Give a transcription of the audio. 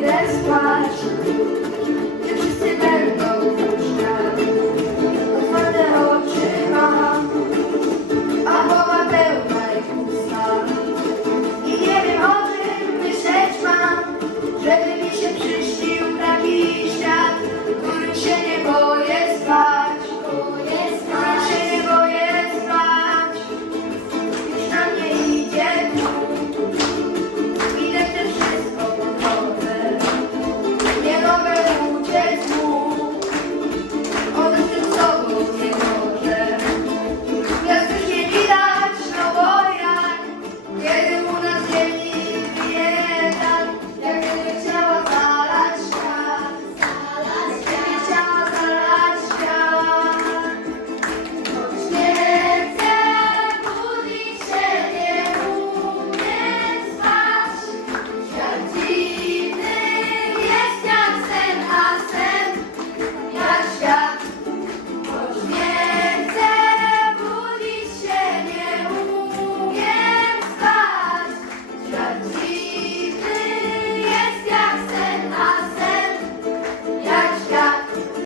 me.